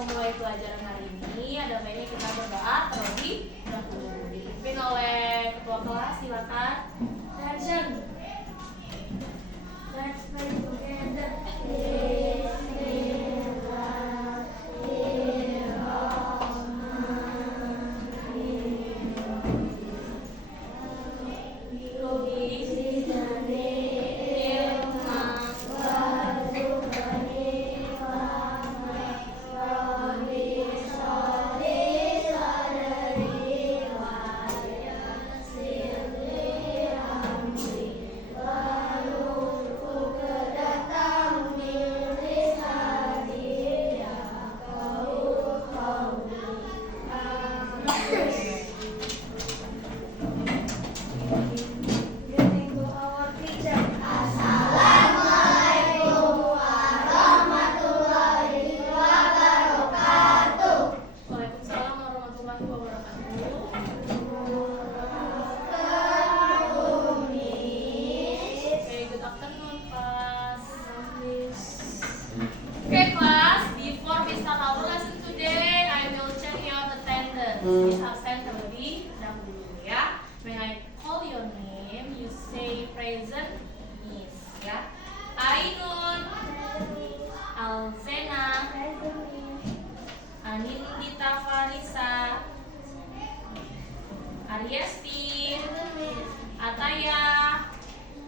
memulai pelajaran hari ini, ada baiknya kita berdoa terlebih dahulu. Dipimpin oleh ketua kelas, silakan. Attention. Let's pray together. Please absent terlebih dahulu ya. When I call your name, you say present, Miss ya. Ainun, Alzena, Anindita Farisa, Ariesti, Ataya,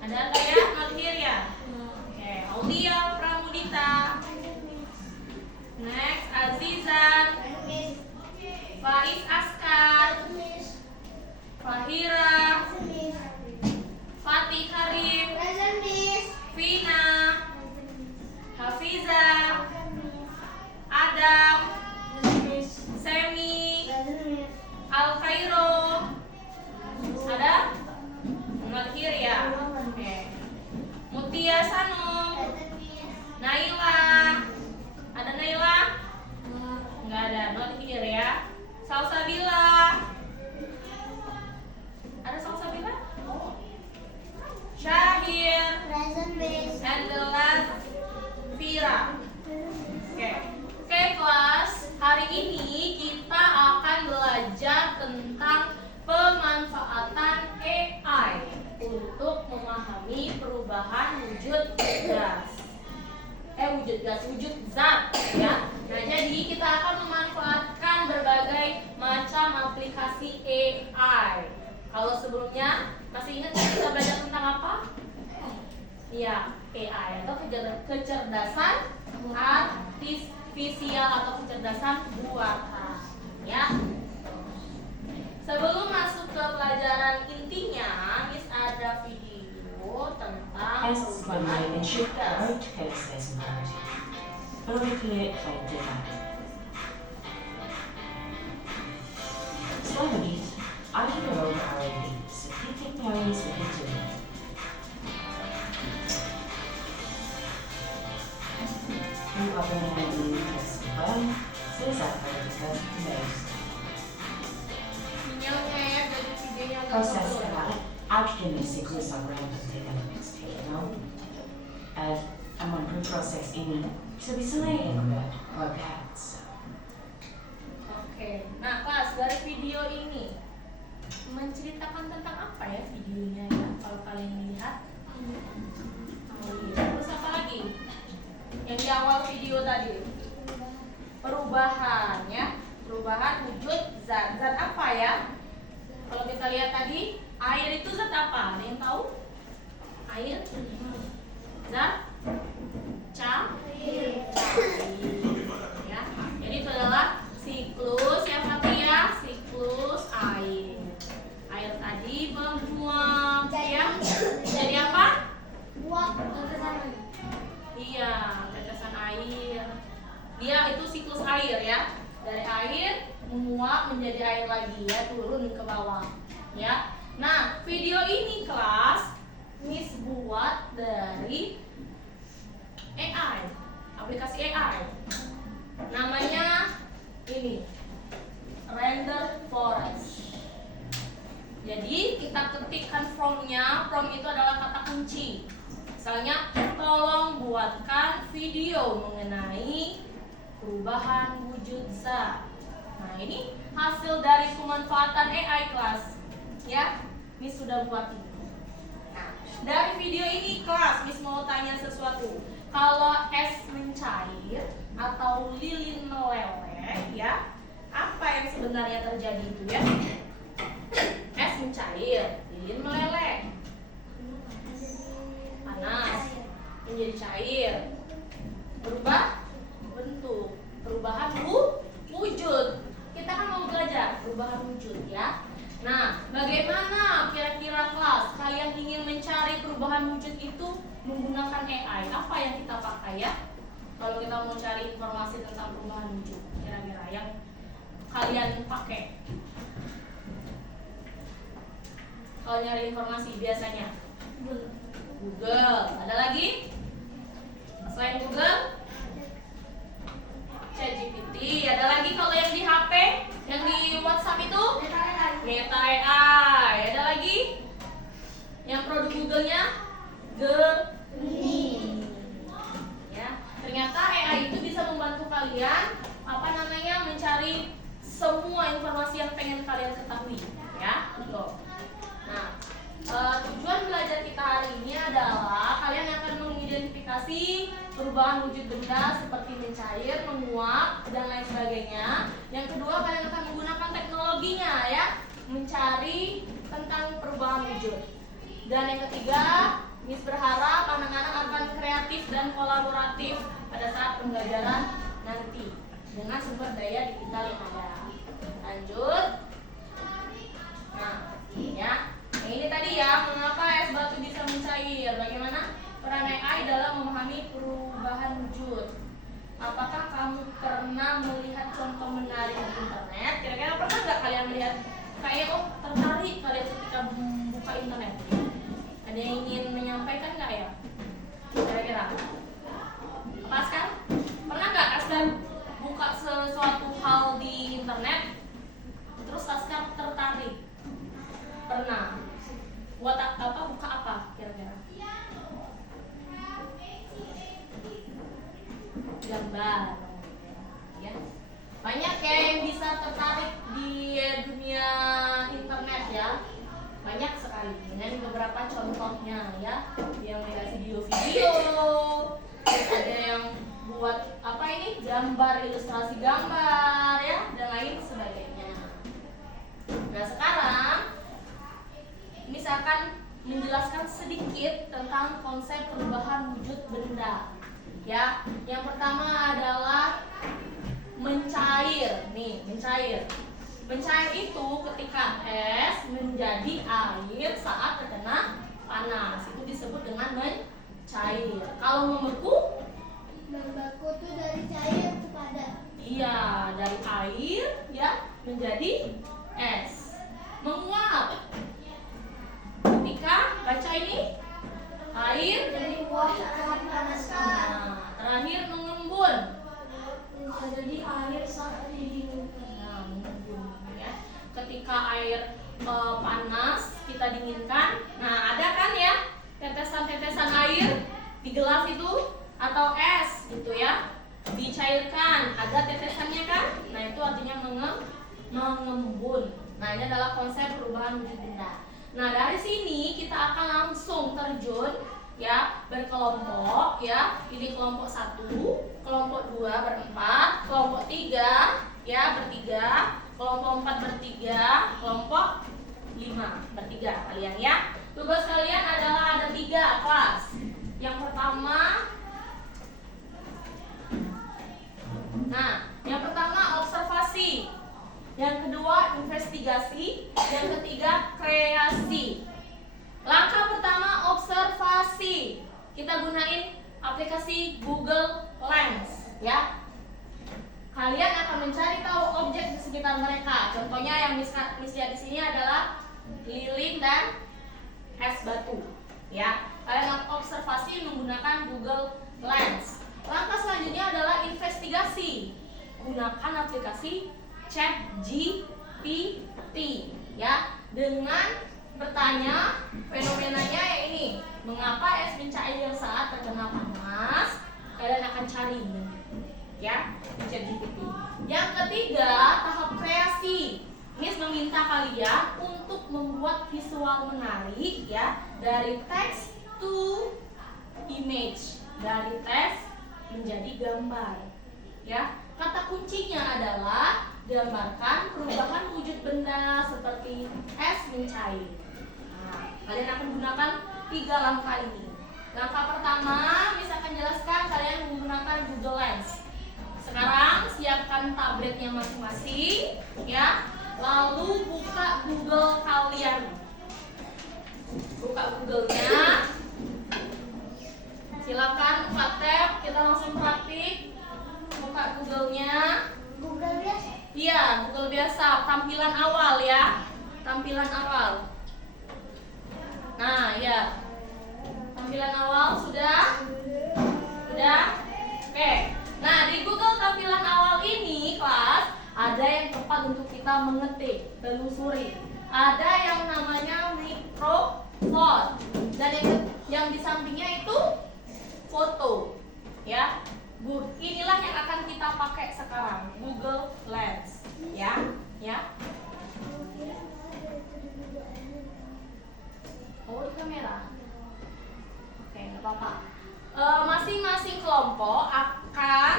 ada Ataya, Malhir ya. Oke, Aulia Pramudita. Next, Azizan, Faiz Askar, Fahira, Fatih Karim, Vina, Hafiza, Adam, Semi, Al Khairo, ada Malhir ya. Oke. Mutia Sanum, Naila, ada Naila? Enggak ada, not here ya. Salsabila, ada Salsabila? Oh. Syahir, and the last Vira. Oke, kelas. Hari ini kita akan belajar tentang pemanfaatan AI untuk memahami perubahan wujud wujud zat ya. Nah, jadi kita akan memanfaatkan berbagai macam aplikasi AI. Kalau sebelumnya masih ingat kita belajar tentang apa? Iya, AI atau kecerdasan artifisial atau kecerdasan buatan ya. Sebelum masuk ke pelajaran intinya, Miss ada video tentang perubahan cerdas. Slowly, I can go over our needs. Picking areas we can do. We are going to have the test well, so is that for the first most. Process alchemy groups are random dynamics taken I'm on group process ini bisa yang or bad. Oke, nah kelas dari video ini menceritakan tentang apa ya videonya ya kalau kalian lihat? Oh iya, terus apa lagi? Yang di awal video tadi perubahan ya, perubahan wujud zat apa ya? Kalau kita lihat tadi air itu zat apa? Ada yang tahu? Air? Zat? Cair. Ya, jadi itu adalah siklus yang ya, siklus air. Air tadi menguap ya. Jadi apa? Uap. Iya, tetesan air. Dia itu siklus air ya. Dari air menguap menjadi air lagi ya, turun ke bawah. Ya. Nah, video ini kelas Miss buat dari AI, aplikasi AI. Namanya ini Render Forest. Jadi kita ketikkan promptnya. Prompt itu adalah kata kunci. Misalnya, tolong buatkan video mengenai perubahan wujud zat. Nah, ini hasil dari pemanfaatan AI kelas. Ya, Miss sudah buat ini. Nah, dari video ini kelas, Miss mau tanya sesuatu. Kalau es mencair atau lilin meleleh, ya, apa yang sebenarnya terjadi itu ya? Es mencair, lilin meleleh, panas, menjadi cair, berubah bentuk, perubahan wujud. Kita kan mau belajar perubahan wujud ya. Nah, bagaimana kira-kira kelas kalian ingin mencari perubahan wujud itu menggunakan AI? Apa yang kita pakai ya? Kalau kita mau cari informasi tentang perubahan wujud, kira-kira yang kalian pakai? Kalau nyari informasi biasanya Google. Ada lagi? Selain Google? ChatGPT. Ada lagi kalau yang di HP? Yang di WhatsApp itu? Meta AI. Ada lagi? Yang produk Google-nya? Gemini. Ya, ternyata AI itu bisa membantu kalian mencari semua informasi yang pengen kalian ketahui, ya. Tuh. Nah, tujuan belajar kita hari ini adalah kalian akan mengidentifikasi perubahan wujud benda seperti mencair, menguap, dan lain sebagainya. Yang kedua, kalian akan menggunakan teknologinya ya, mencari tentang perubahan wujud. Dan yang ketiga, Miss berharap anak-anak akan kreatif dan kolaboratif pada saat pembelajaran nanti dengan sumber daya digital yang ada. Lanjut. Nah, ya. Ini tadi ya, mengapa es batu bisa mencair? Bagaimana peran AI dalam memahami perubahan wujud? Apakah kamu pernah melihat contoh menarik di internet? Kira-kira pernah nggak kalian melihat? Kayaknya tertarik kalian ketika membuka internet. Ada yang ingin menyampaikan nggak ya? Kira-kira? Apa sekarang? Pernah nggak Askar buka sesuatu hal di internet? Terus Askar tertarik? Pernah? Buat apa? Buka apa kira-kira? Gambar, ya. Banyak ya yang bisa tertarik di dunia internet ya. Banyak sekali dengan beberapa contohnya ya. Yang lihat video-video, ada yang buat apa ini? Gambar, ilustrasi gambar ya, dan lain sebagainya. Nah, sekarang misalkan menjelaskan sedikit tentang konsep perubahan wujud benda. Ya, yang pertama adalah mencair. Nih, mencair. Mencair itu ketika es menjadi air saat terkena panas. Itu disebut dengan mencair. Kalau membeku? Membeku itu dari cair ke padat. Iya, dari air ya menjadi es. Menguap. Ketika baca ini air Jadi uap saat dipanaskan. nah, terakhir mengembun. Jadi air saat didinginkan. Nah, mengembun ya. Ketika air panas kita dinginkan. Nah, ada kan ya tetesan-tetesan air di gelas itu atau es gitu ya. Dicairkan, ada tetesannya kan? Nah, itu artinya mengembun. Nah, ini adalah konsep perubahan wujud benda. Nah, dari sini kita akan langsung terjun ya, berkelompok ya. Ini kelompok 1, kelompok 2 berempat, kelompok 3 ya bertiga, kelompok 4 bertiga, kelompok 5 bertiga kalian ya. Tugas kalian adalah ada 3 kelas. Yang pertama, observasi. Yang kedua, investigasi. Yang ketiga, kreasi. Langkah pertama, observasi. Kita gunain aplikasi Google Lens, ya. Kalian akan mencari tahu objek di sekitar mereka. Contohnya yang Miss lihat di sini adalah lilin dan es batu, ya. Kalian akan observasi menggunakan Google Lens. Langkah selanjutnya adalah investigasi. Gunakan aplikasi ChatGPT, ya, dengan bertanya fenomenanya ya ini, mengapa es mencair saat terkena panas. Kalian akan cari, ya. ChatGPT. Yang ketiga, tahap kreasi. Miss meminta kalian untuk membuat visual menarik ya, dari teks to image, dari teks menjadi gambar. Ya, kata kuncinya adalah gambarkan perubahan wujud benda seperti es mencair. Nah, kalian akan gunakan 3 langkah ini. Langkah pertama, Miss akan jelaskan kalian menggunakan Google Lens. Sekarang siapkan tabletnya masing-masing, ya. Lalu buka Google kalian. Buka Google-nya. Silakan buka tab, kita langsung praktik. Buka Google-nya. Google biasa. Iya, Google biasa, tampilan awal ya. Tampilan awal. Nah, ya. Tampilan awal sudah? Sudah? Oke. Nah, di Google tampilan awal ini, kelas, ada yang tepat untuk kita mengetik, telusuri. Ada yang namanya microphone. Dan yang di sampingnya itu foto. Ya. Inilah yang akan kita pakai sekarang, Google Lens. Ya, ya. Oh, di kamera. Oke, nggak apa-apa. Masing-masing kelompok akan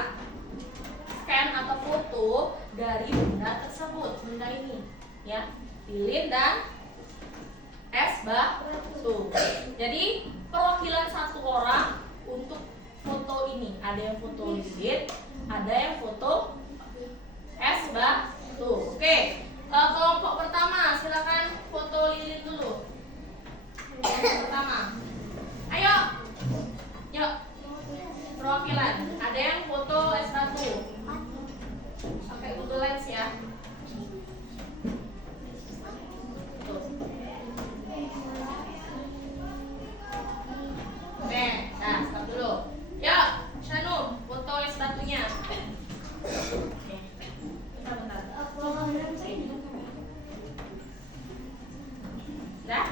scan atau foto dari benda tersebut, benda ini, ya, lilin dan es batu. Jadi perwakilan satu orang untuk foto ini. Ada yang foto lilin, ada yang foto es batu. Oke, kelompok pertama silakan foto lilin dulu. Kelompok pertama, ayo, yuk. Perwakilan, ada yang foto es batu. Pakai Google Lens ya. Tuh. Oke, nah stop dulu. Yuk, Shanum, foto es batunya. Oke. Bentar. Dah?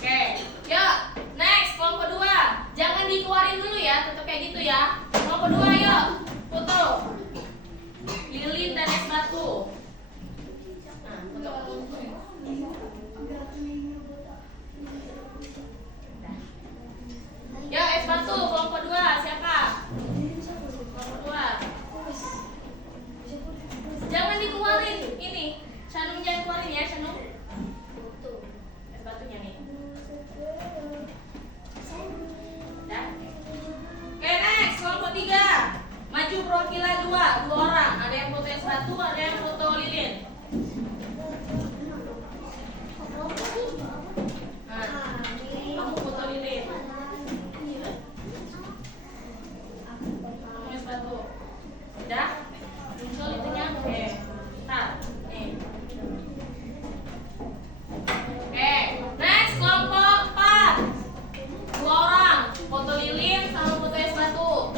Oke, yuk. Next, kelompok 2. Jangan dikeluarin dulu ya, tetap kayak gitu ya. Kelompok 2, yuk. Foto lilin dan es batu. Nah, foto. Ya, es batu, kelompok 2, siapa? Kelompok 2. Jangan dikeluarin, ini. Shanum jangan keluarin ya, Shanum. Es batunya nih. Dah. Oke, next, kelompok 3. Maju perwakilan 2 orang. Ada yang foto es batu, ada yang foto lilin. Nah, kamu foto lilin. Es batu. Udah? Muncul itunya? Oke. Ntar. Nih. Oke. Next, kelompok 4. 2 orang. Foto lilin sama foto es batu.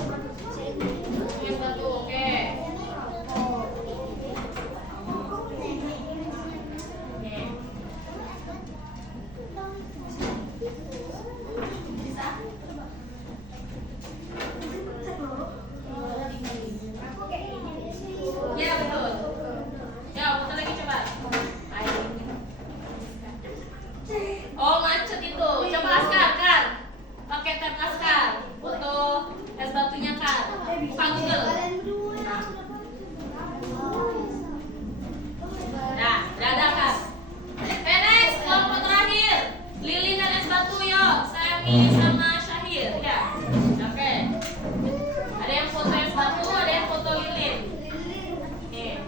Es batu, oke. Nih. Bisa? Ya, betul. Ya, foto lagi coba. Ayo. Oh, macet itu. Coba Askar, Kar. Pakai tab Askar. Foto es batunya, Kar. Buka Google. Nah, udah ada, Kar. Next, kelompok terakhir. Lilin dan es batu, yuk. Sami sama Syahir, ya. Oke. Ada yang foto es batu, ada yang foto lilin. Nih.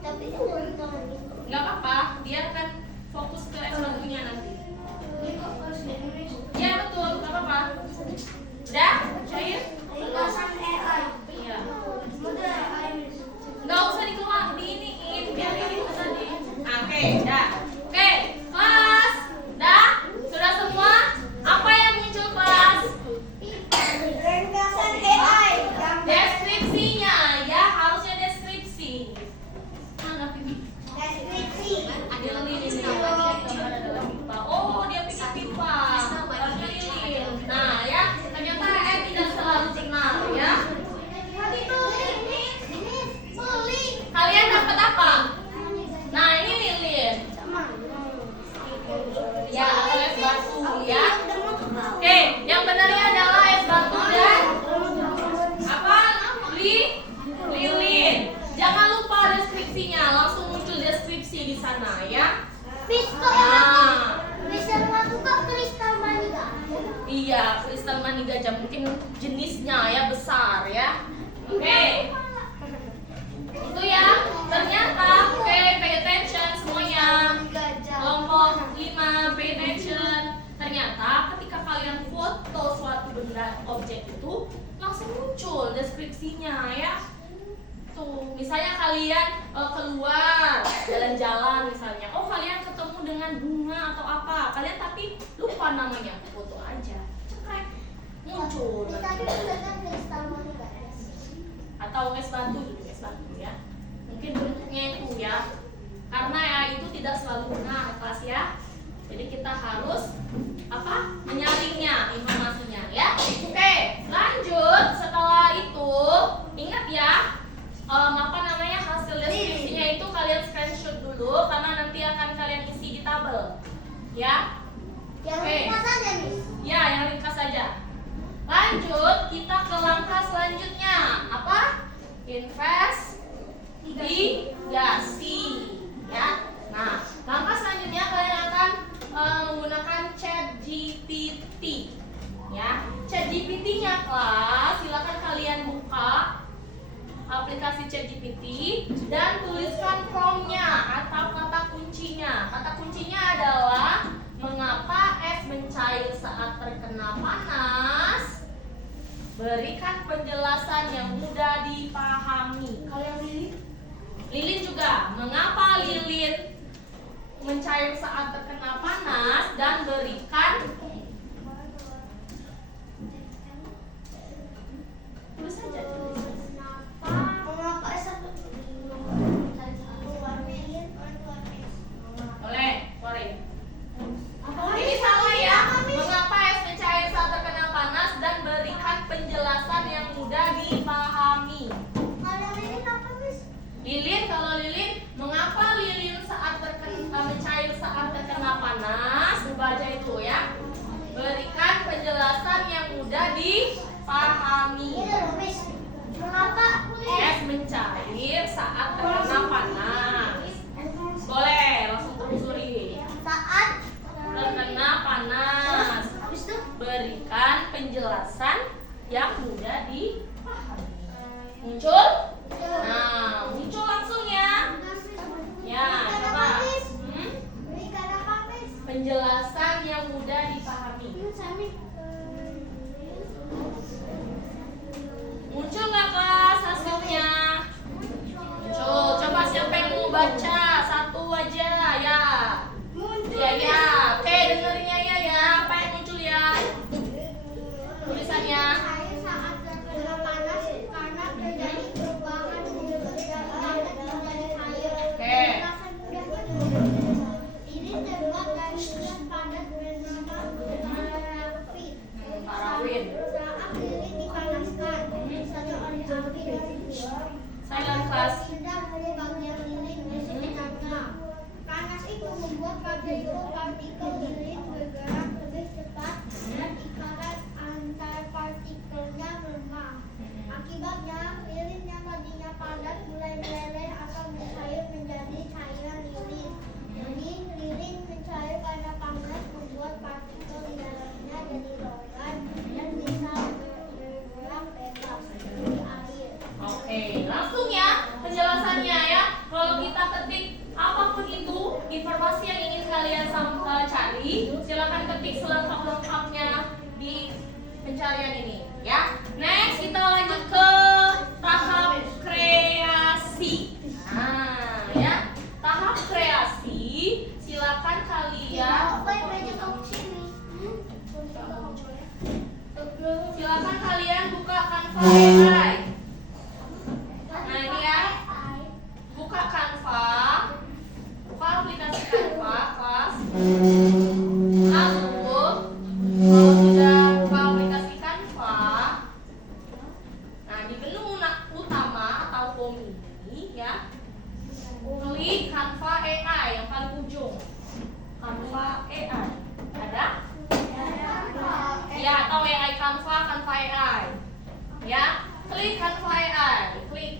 Tapi itu nonton. Nggak apa-apa, biarkan fokus ke es batunya nanti. Ini kok harus di Indonesia? Ya betul, nggak apa-apa. Udah, Syahir? Enggak, muncul deskripsinya ya. Tuh, misalnya kalian keluar jalan-jalan misalnya, oh kalian ketemu dengan bunga atau apa, kalian tapi lupa namanya, foto aja, cekrek, muncul. Tadi udah kan kristal mangga. Atau es batu gitu, es batu ya. Mungkin bentuknya itu ya, karena ya itu tidak selalu benar kelas ya. Jadi kita harus apa? Menyaringnya informasinya ya. Oke, lanjut. Setelah itu ingat ya, apa namanya hasil deskripsinya itu kalian screenshot dulu karena nanti akan kalian isi di tabel ya. Yang Oke. ringkas aja, Miss. Ya, yang ringkas saja. Lanjut, kita ke langkah selanjutnya. Apa? Investigasi. Ya. Nah, langkah selanjutnya kalian akan menggunakan ChatGPT. Ya, ChatGPT-nya kelas, silakan kalian buka aplikasi ChatGPT dan tuliskan prompt-nya atau kata kuncinya. Kata kuncinya adalah mengapa es mencair saat terkena panas? Berikan penjelasan yang mudah dipahami. Kalau yang Lilin? Lilin juga. Mengapa lilin mencair saat terkena panas dan berikan tulis saja tulis. Mengapa satu Boleh, boleh. Ini salah ya. Mengapa es mencair saat terkena panas dan berikan penjelasan yang mudah dipahami. Kalau ini apa, Miss? Lilin, kalau Lilin, mengapa lilin saat mencair saat terkena panas? Baca itu ya. Berikan penjelasan yang mudah dipahami. Ini loh, Miss. Mengapa Es mencair saat terkena panas. Boleh, langsung telusuri. saat Terkena panas. habis itu Berikan penjelasan yang mudah dipahami. Muncul? Nah, muncul langsung ya. Ya, coba. berikan apa, Miss? Penjelasan yang mudah dipahami. Muncul nggak kelas hasilnya? Muncul. Coba siapa yang mau baca? Satu aja ya. Ya ya. Oke, dengerin ya. Apa yang muncul ya? Tulisannya. Air saat terkena panas karena terjadi perubahan padat menjadi air. Oke. Penjelasan mudahnya ini terbuat dari zat padat bernama parafin. Parafin. Saat lilin dipanaskan, misalnya oleh api dari Silent class. pindah dari bagian lilin di sekitarnya. Panas itu membuat partikel lilin bergerak lebih cepat dan ikatan antar partikelnya melemah. Akibatnya, lilin yang tadinya padat mulai meleleh atau mencair menjadi cairan lilin. Jadi, lilin mencair karena panas membuat partikel di dalamnya jadi longgar dan bisa bergerak bebas seperti air. Oke, langsung ya penjelasannya ya. Kalau kita ketik apapun itu informasi yang ingin kalian cari, silakan ketik selengkap-lengkapnya di pencarian ini ya. Next kita lanjut ke tahap kreasi. Nah, ya. Tahap kreasi, silakan kalian Apa yang banyak kamu sini? silakan kalian buka Canva AI. Nah, ini ya. Buka Canva. Buka aplikasi Canva, kelas. Lalu, kalau sudah buka aplikasi Canva, nah di menu utama atau home ini ya, klik Canva AI yang paling ujung. Canva AI. Ada? Ya, atau AI Canva, Canva AI. Ya, klik Canva AI. Klik.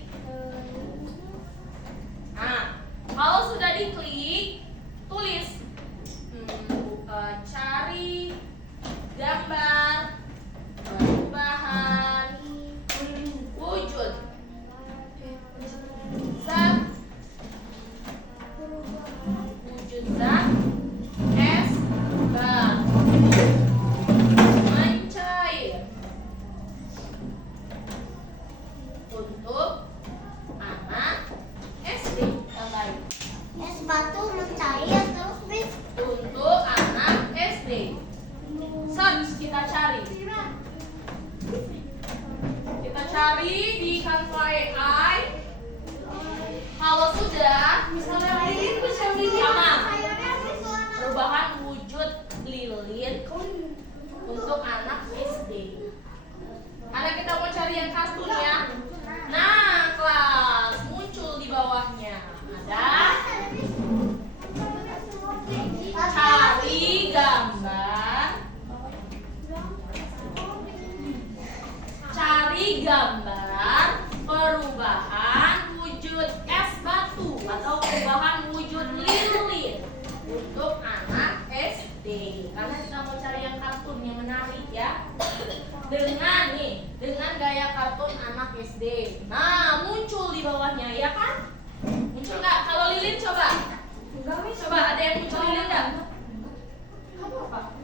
Nah, kalau sudah diklik, tulis cari gambar perubahan wujud zat es batu mencair. cari di Canva AI. Kalau sudah, sama perubahan wujud lilin untuk anak SD. Karena kita mau cari yang kartunnya. Nah, kelas muncul di bawahnya. Ada cari gambar. Cari gambar perubahan wujud es batu atau perubahan wujud lilin untuk anak SD. Karena kita mau cari yang kartun yang menarik ya. Dengan gaya kartun anak SD. Nah, muncul di bawahnya ya kan? Muncul nggak? Kalau lilin coba. Coba ada yang muncul lilin nggak? Kamu apa?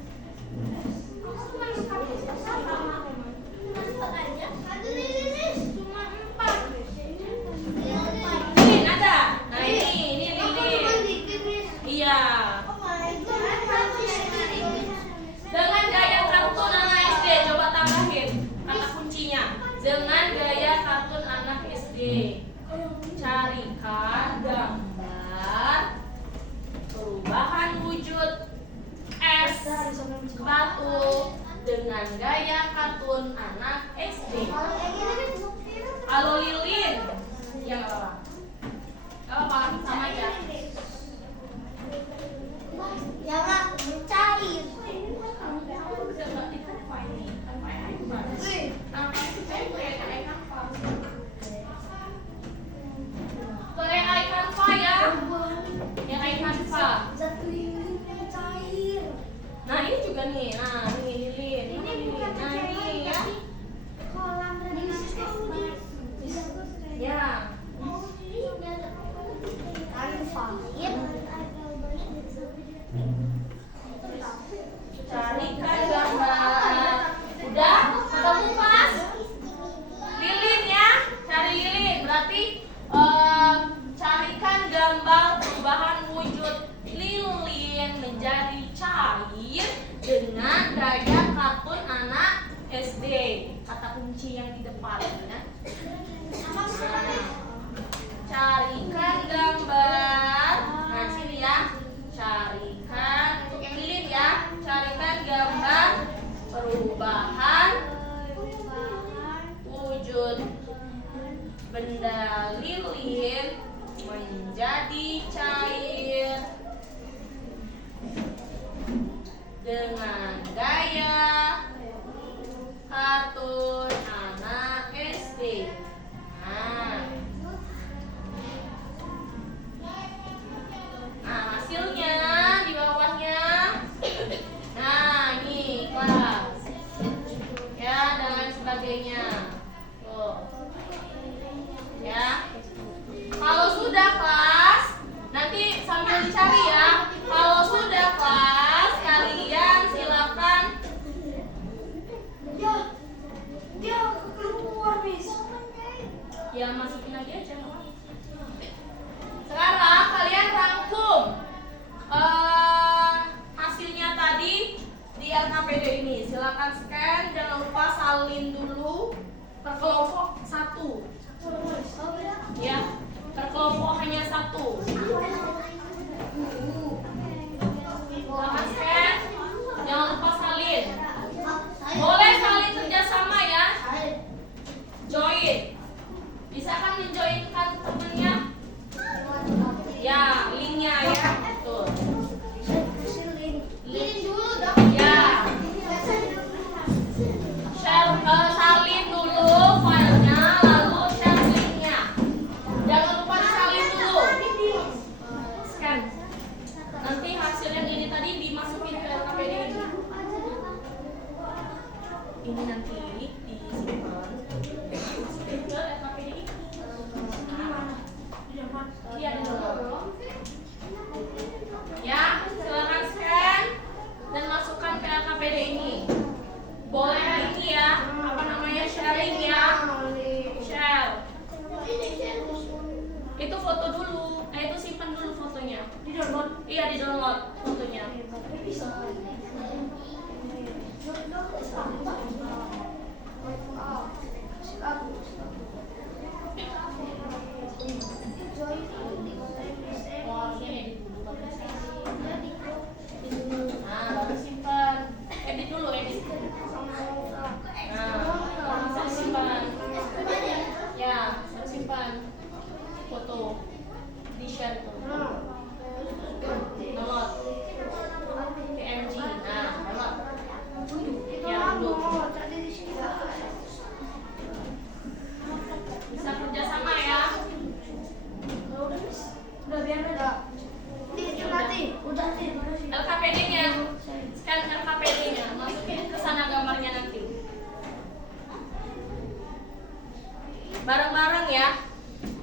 Lilin ada. Nah ini lilin. Iya. Dengan gaya kartun anak SD, coba tambahin kata kuncinya. Dengan gaya kartun anak SD, carikan gambar perubahan wujud es batu dengan gaya kartun anak SD. Halo lilin. Ya nggak apa-apa. Nggak apa-apa, sama aja. Ya Kak, cair. Ke AI Canva ya. Yang AI Canva. Satu lilin yang cair. Nah ini juga nih. Nah ini lilin. Ini lilin. Nah ini ya. Kolam renang es. Ya. Carikan gambar. Udah ketemu pas? Lilin ya. Cari lilin. Berarti carikan gambar perubahan wujud lilin menjadi cair dengan gaya kartun anak SD. Kata kunci yang di depan ya. Carikan gambar. Nah sini ya. Carikan untuk yang lilin ya. Carikan gambar perubahan wujud benda lilin menjadi cair dengan gaya kartun anak SD. Nah, hasilnya di bawahnya. Nah, ini kelas. Ya, dan lain sebagainya. Tuh. Ya. Kalau sudah kelas, nanti sambil dicari ya. Kalau sudah kelas, kalian silakan. Dia keluar bis. Ya, masukin lagi aja. Sekarang kalian rangkum hasilnya tadi di LKPD ini. Silakan scan, jangan lupa salin dulu per kelompok 1. Ya, per kelompok hanya 1. Silakan scan, jangan lupa salin. Boleh salin kerjasama ya. Join. Bisa kan menjoinkan bareng-bareng ya.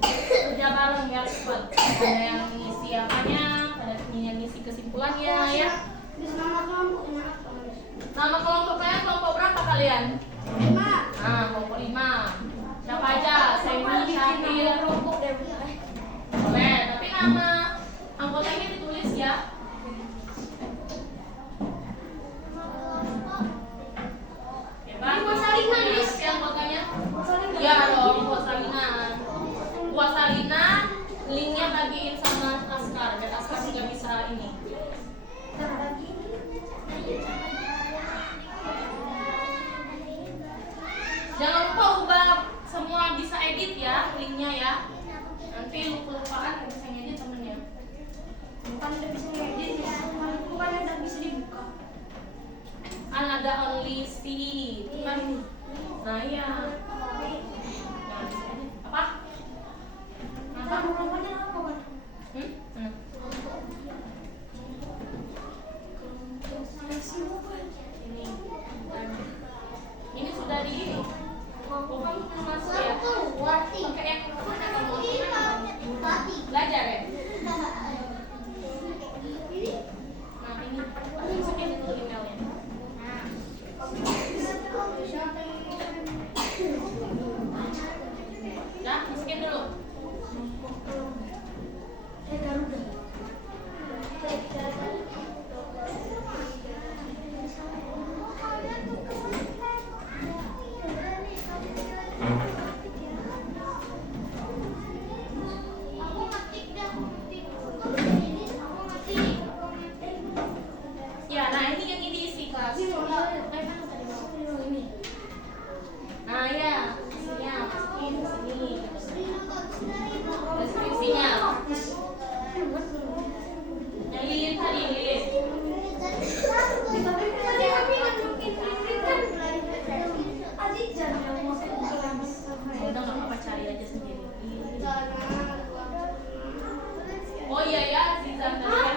Kerja bareng ya, cepat. Ada yang ngisi apanya, ada yang ngisi kesimpulannya ya. Nama kelompoknya apa? Nama kelompoknya kelompok berapa kalian? 5. Nah, kelompok 5. Siapa aja? Semi, Syakir. Kelompok deh. Boleh, tapi nama anggotanya ditulis ya. Bebas. Buat salinan, Miss. Tapi anggotanya? Iya dong, buat salinan. Buat salinan, linknya bagiin sama Askar, biar Askar juga bisa ini. Jangan lupa ubah semua bisa edit ya linknya ya. Nanti lupa-lupaan bisa ngedit temennya. Bukan udah bisa ngedit ya. Bukan udah bisa dibuka. Kan ada only see kan. Nah iya. Nah, bisa edit. Apa? Apa? Kelompoknya apa kan? Hmm? Ini. Ini sudah di ini. Oh, kamu belum masuk ya? Pakai yang mana kamu? Belajar ya? Nah ini, masukin dulu emailnya. Ya, masukin dulu. Ya, nah ini yang diisi kelas. Nah ya, isinya masukin ke sini. Deskripsinya. Yang Lilin tadi, Lilin. Udah nggak apa-apa, cari aja sendiri. Oh iya ya, Zizan tadi ya.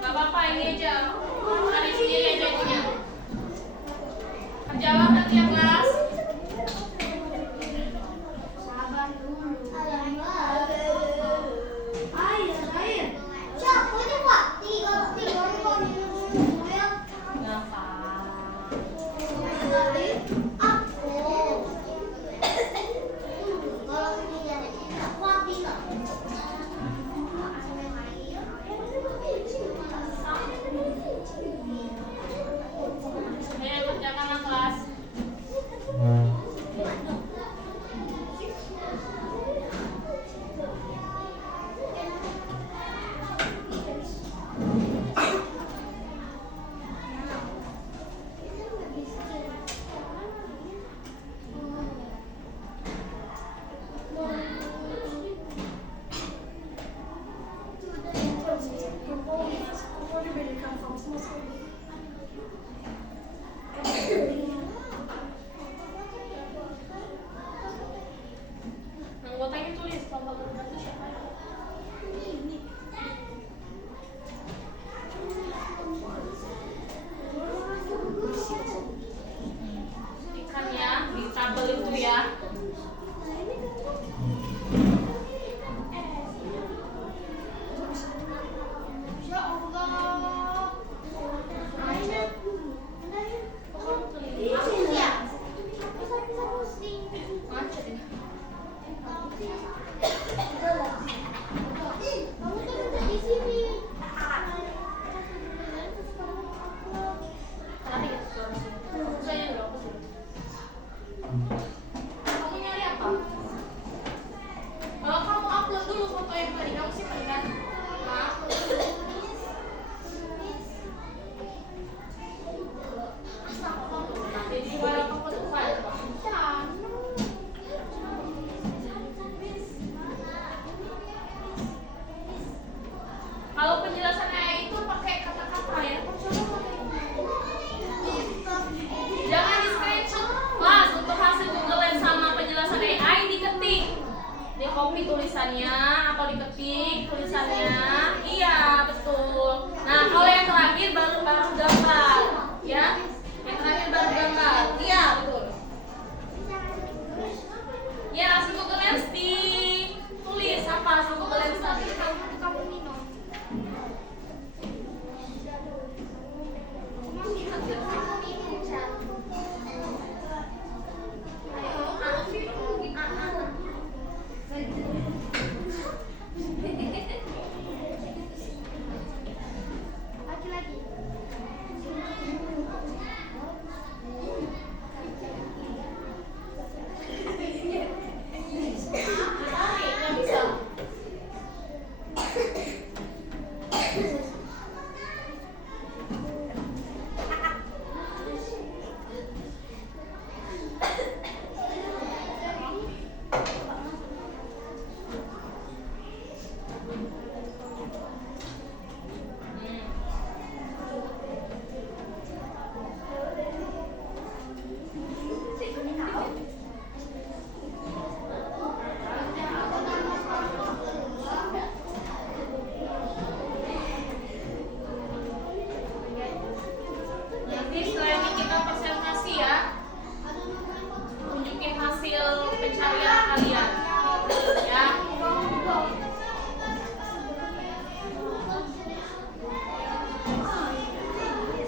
Nggak apa-apa, ini aja. Cari sendiri aja itunya. Jawab nanti ya kelas. Ayo kerjakan kelas. Anggotanya tulis kelompok berapa itu siapa? Ikan ya, di tabel itu ya. Macet ini. Saya berapa sih? Kamu nyari apa? Kalau kamu upload dulu foto yang tadi kamu simpan kan? Nah, jadi kalau kamu tuh file kalau penjelasannya itu pakai kata-kata ya. Jangan di screenshot. Kelas untuk hasil Google yang sama penjelasan AI diketik. Di copy tulisannya atau diketik tulisannya. Iya, betul. Nah, kalau yang terakhir baru gambar, ya. Yang terakhir baru gambar. Iya, betul. hasil pencarian kalian. Ya.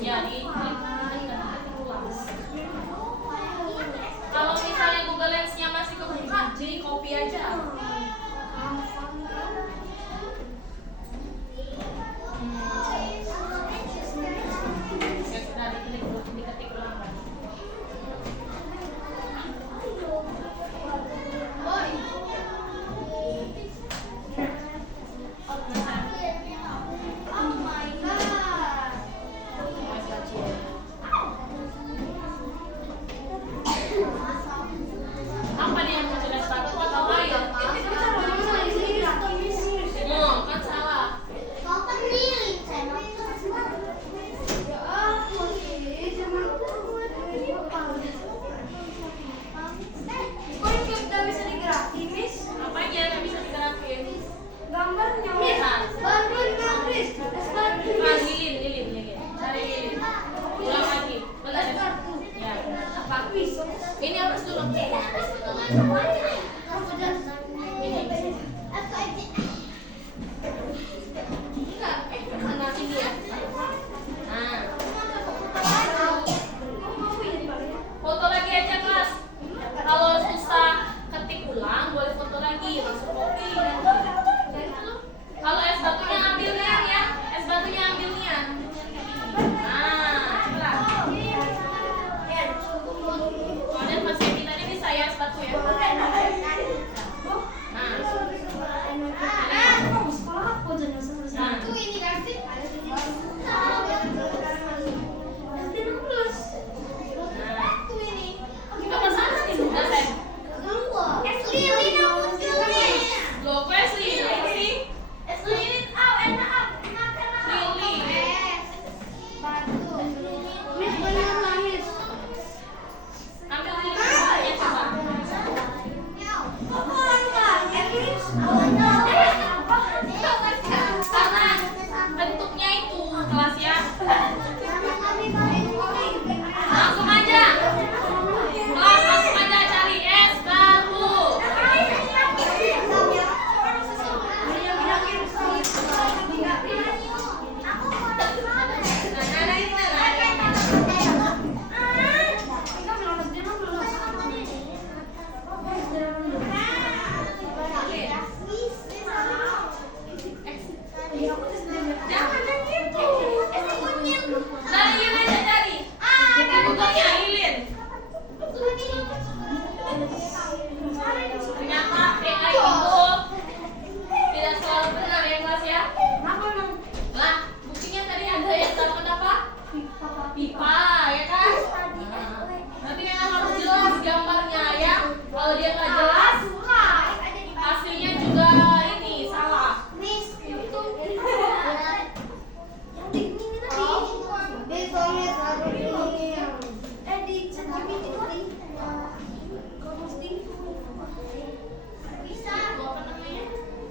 Ya, kalau misalnya Google Lens-nya masih kebuka, jadi copy aja. Ya sudah diketik ulang kan. Oh my god. Apa dia yang mau jelas satu atau lain? Kan salah. Apa aja yang bisa digerakin? Gambarnya. Nah, lilin. Cari lilin. Ulang lagi. Benar ya? Ya. Apa? Ini harus dulu. Enggak, mana sini ya? Nah. Foto lagi aja kelas. Kalau susah ketik ulang, boleh foto lagi, masuk kopi. Kalau es batunya ambil nian ya, es batunya ambil nian. Nah, coba. Kemudian Mas Yemi tadi bisa ya es batu ya. Nah. Tuh ini kasih. Tuh ini. Kita ke sana nih, udah saya. Es lilin aku tulis. Loh, kok es lilin sih? Es lilin enak makan Lili. es batu. Miss bener nangis. Ambil lilin coba. Karena bentuknya itu kelas ya. Langsung aja. Kelas langsung aja cari es batu. Jangan gitu. Dari Lilin aja cari. Google-nya Lilin. Ternyata AI itu tidak selalu benar ya kelas ya. Lah, buktinya tadi ada yang dapat apa? Pipa, ya kan? Nanti memang harus jelas gambarnya ya. Kalau dia nggak jelas, hasilnya juga ini salah.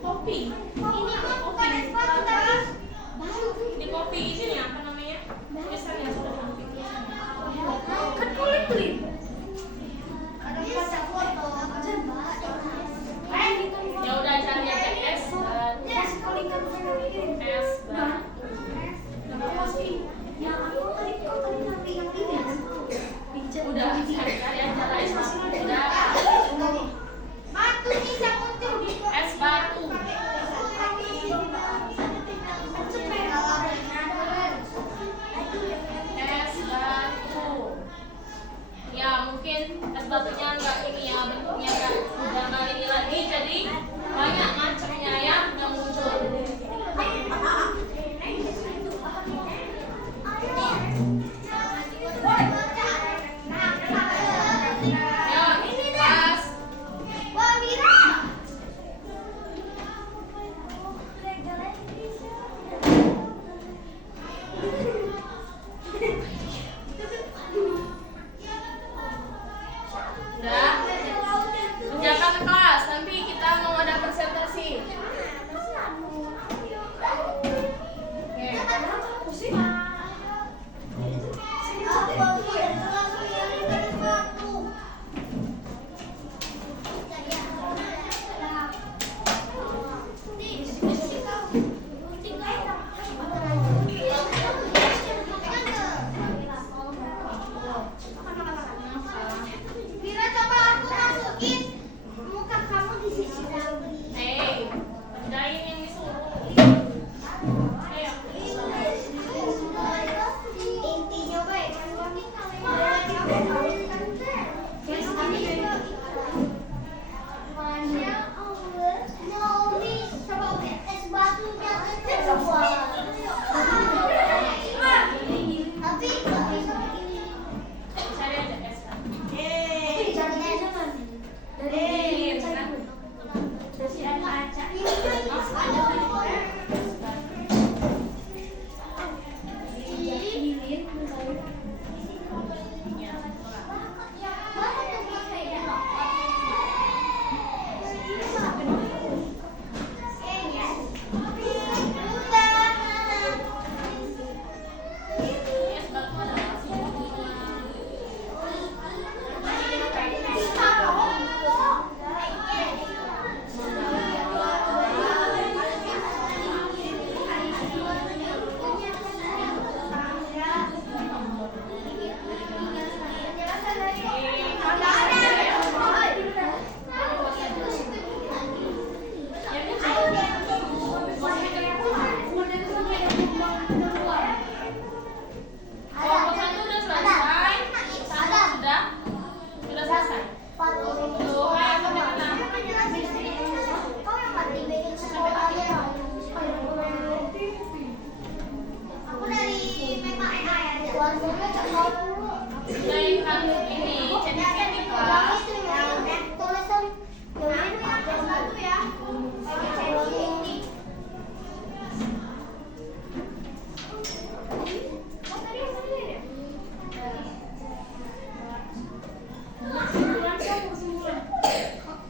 Kopi. Di kopi ini apa namanya? Tulisannya sudah cantik. Kan kulit tuh. Ada baca foto. Ya udah cari aja es batu. Es batu. Udah cari aja lah es batu. Udah. Batu bisa muncul di Es batu. Hey, kerjain yang disuruh. Ayo. Intinya baik. Cari aja es. Es batu ada Kelompok satu udah selesai. Satu sudah selesai. Tuh, ayo sampai enam. Aku dari PKNA ya. Baikkan ini cek di kelas. Tulisan yang satu ya.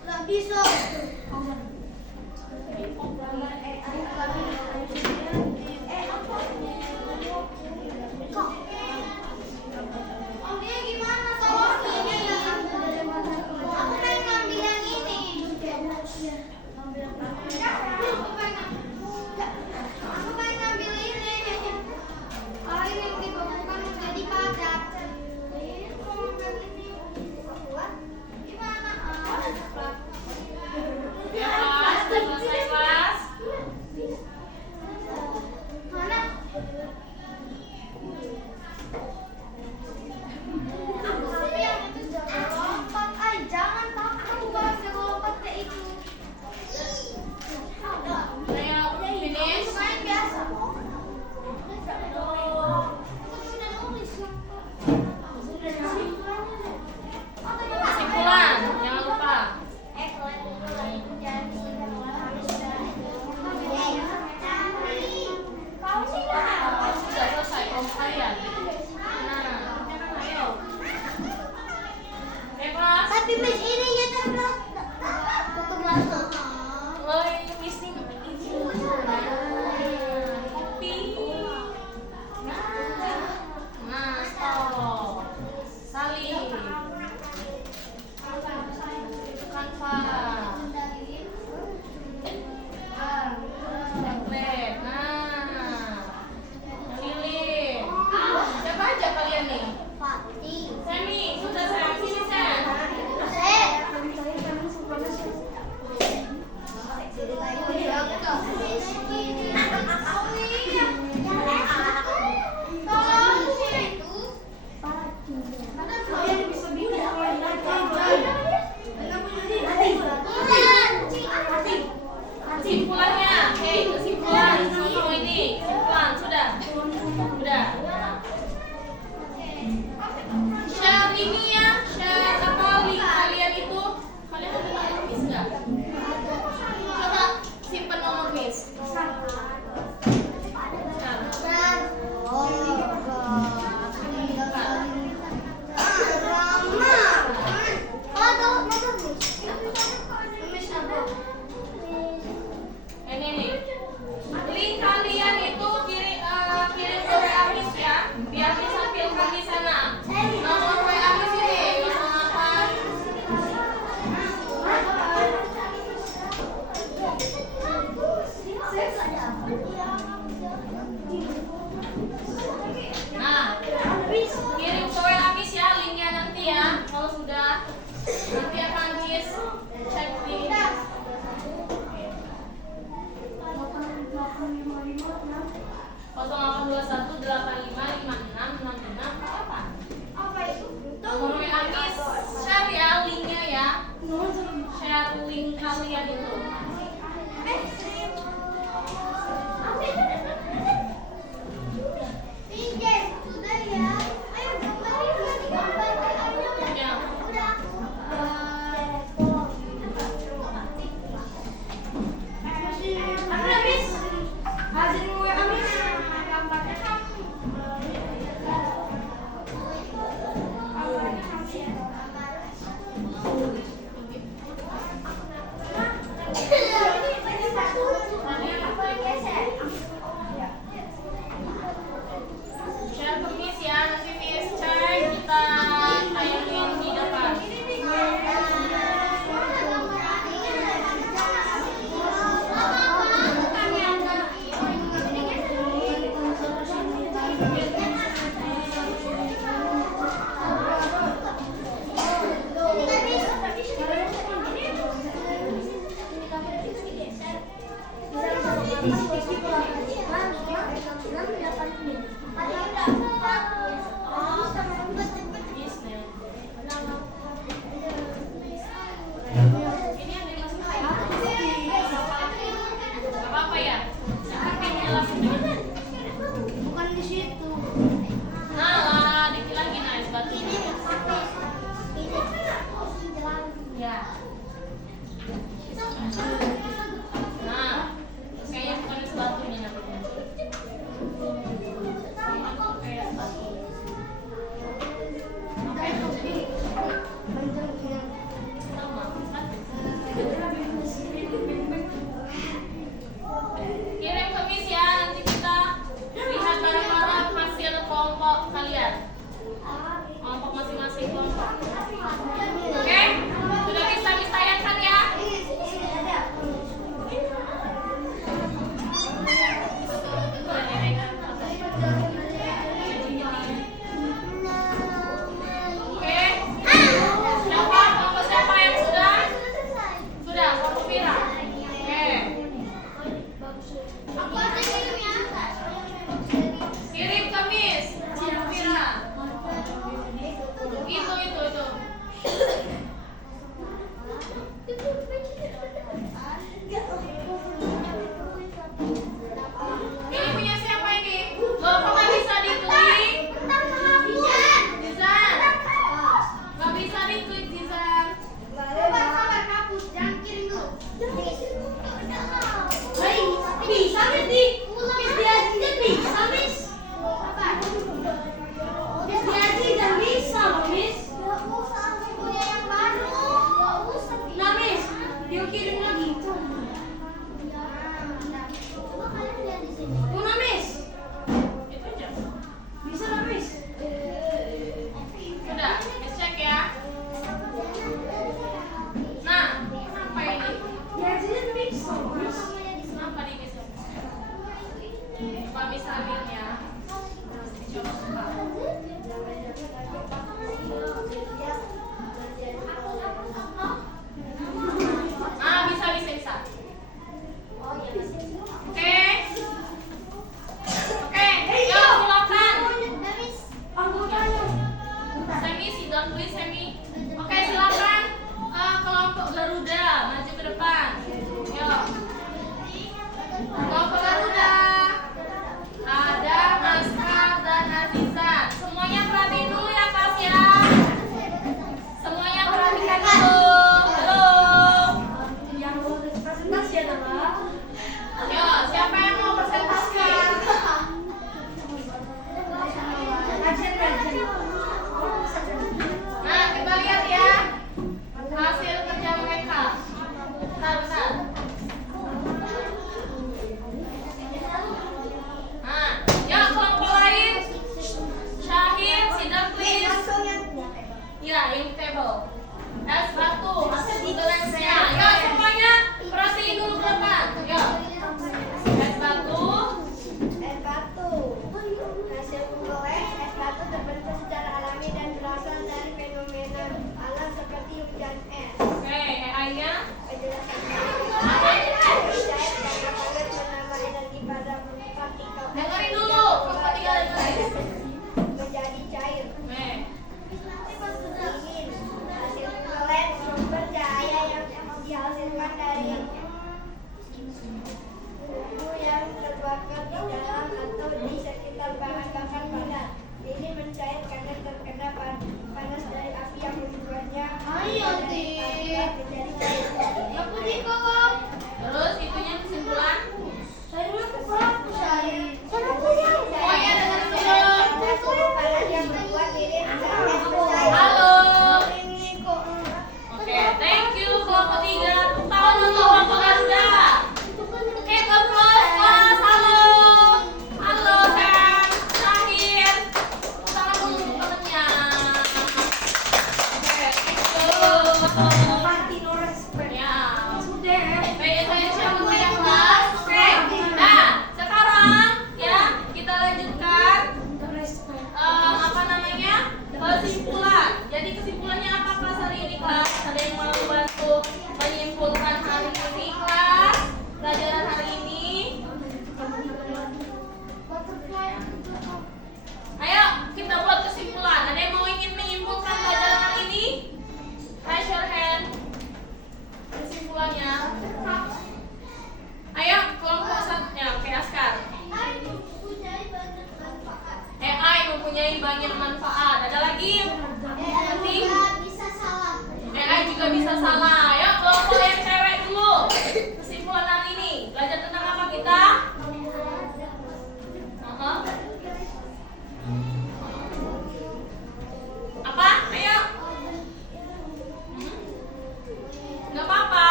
Nggak bisa. Om dia gimana solusinya ya? Aku pengen ngambil yang ini. Aku pengen ngambil ini. Air yang dibekukan menjadi padat. Gimana? share link kalian itu. Pinjam, sudah ya. Ayo gambarin lagi gambar. Ayo. Ya. Udah. Habis. Hasil gue habis. Gambarnya kamu.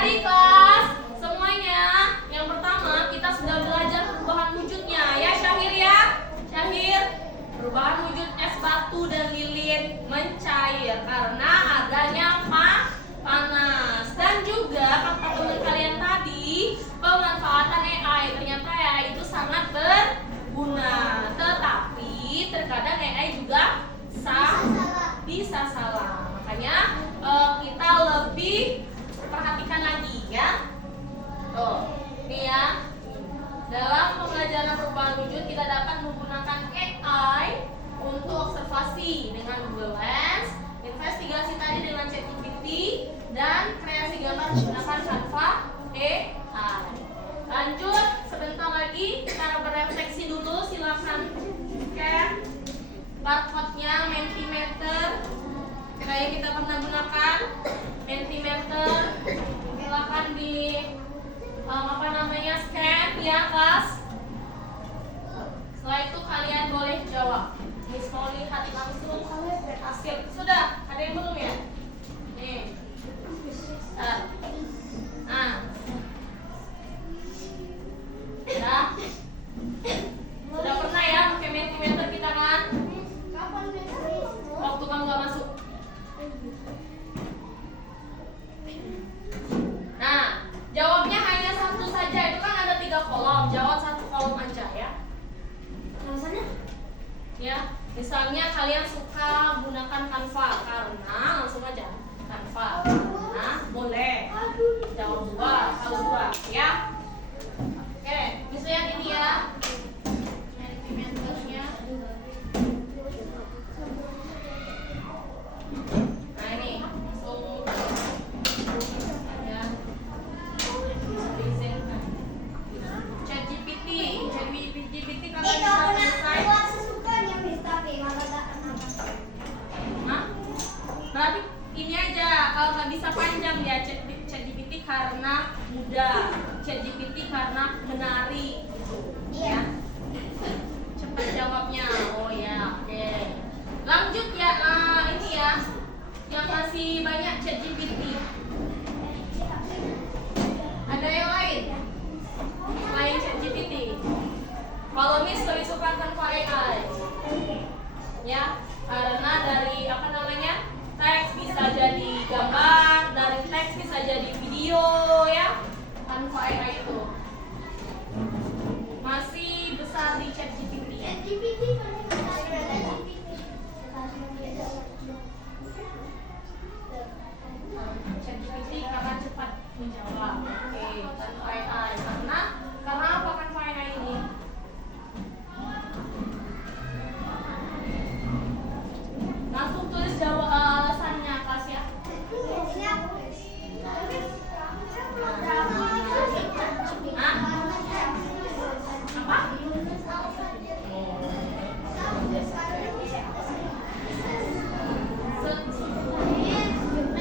Jadi kelas semuanya, yang pertama kita sudah belajar perubahan wujudnya ya Syahir ya. Syahir, perubahan wujud es batu dan lilin mencair karena adanya panas. Dan juga kata teman kalian tadi, pemanfaatan AI. Ternyata AI itu sangat berguna. Tetapi terkadang AI juga bisa salah. Makanya kita lebih perhatikan lagi ya. Nih ya. Dalam pembelajaran perubahan wujud kita dapat menggunakan AI untuk observasi dengan Google Lens, investigasi tadi dengan ChatGPT, dan kreasi gambar menggunakan Canva AI. Lanjut, sebentar lagi kita berefleksi dulu. Silakan scan barcode-nya Mentimeter. Kayak kita pernah gunakan Mentimeter. Silakan di scan ya kelas. Setelah itu kalian boleh jawab. Miss mau lihat langsung hasil. Sudah, ada yang belum ya? Nih. Sudah pernah ya pakai Mentimeter kita kan? Kapan besok? Waktu kamu gak masuk. Nah, jawabnya hanya satu saja. Itu kan ada 3 kolom. Jawab 1 kolom aja ya. Alasannya? Ya, misalnya kalian suka gunakan Canva karena langsung aja Canva. Nah, boleh. Jawab 2, kalau 2 ya. Oke, misalnya ini ya. Mentimeternya. Nah, ini langsung ya. ChatGPT kalau bisa selesai. Hah? Berarti ini aja, kalau nggak bisa panjang ya ChatGPT karena mudah, ChatGPT karena menarik gitu. Ya. Cepat jawabnya. Oh ya, oke. Lanjut ya, ini ya. Yang masih banyak ChatGPT. Ada yang lain? Selain ChatGPT. Kalau Miss lebih suka Canva AI. Ya, karena dari teks bisa jadi gambar, dari teks bisa jadi video ya. Canva AI itu masih besar di ChatGPT. ChatGPT karena cepat menjawab. Oke, Canva AI karena apa Canva AI ini? Langsung tulis jawab alasannya kelas ya. Hah? Apa?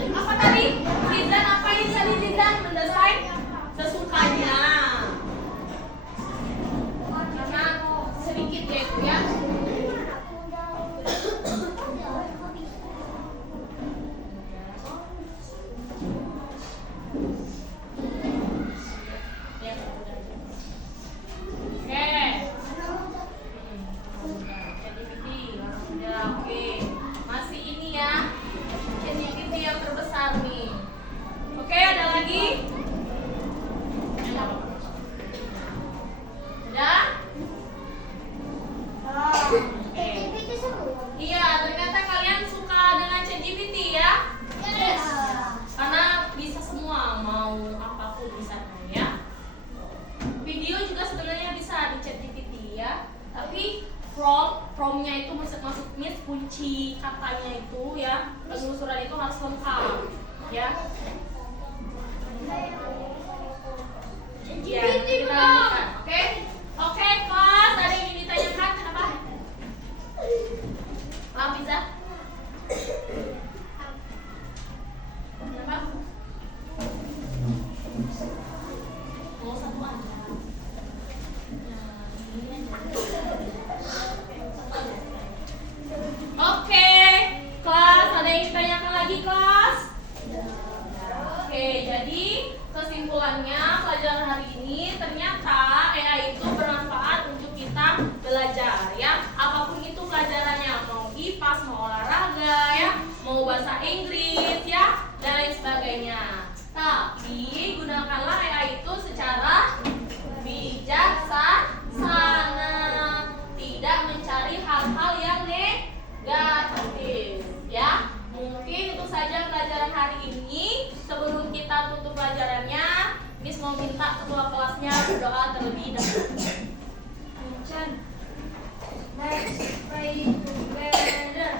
Apa tadi? Zizan apa ini tadi Zizan mendesain sesukanya. Karena sedikit ya itu ya. Iya, ternyata kalian suka dengan ChatGPT ya? Yes. Karena bisa semua, mau apapun bisa ya. Video juga sebenarnya bisa di ChatGPT ya. Tapi prompt-nya itu maksudnya kunci katanya itu ya, penelusuran itu harus lengkap ya. Ya, kita lanjutkan. Oke? Oke, kelas, ada yang ingin ditanyakan? Apa? Bisa? Kenapa? Mau satu aja. Ini aja. Oke, kelas, ada yang ditanyakan lagi kelas? ketua kelasnya berdoa terlebih dahulu. Chan, let's pray together.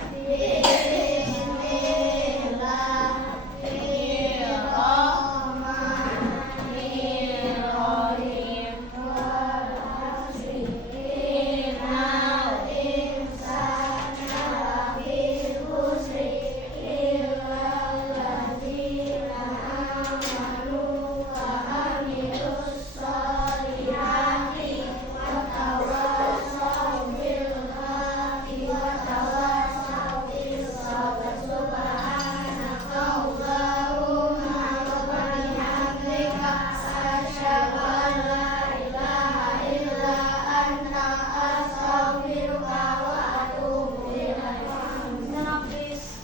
Now please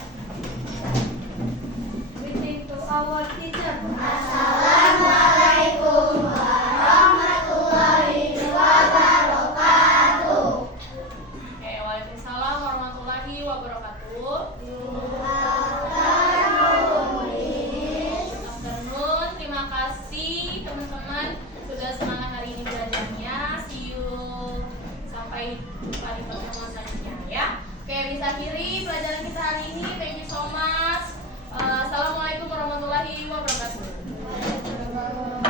greeting to our teacher. Waalaikumsalam warahmatullahi wabarakatuh.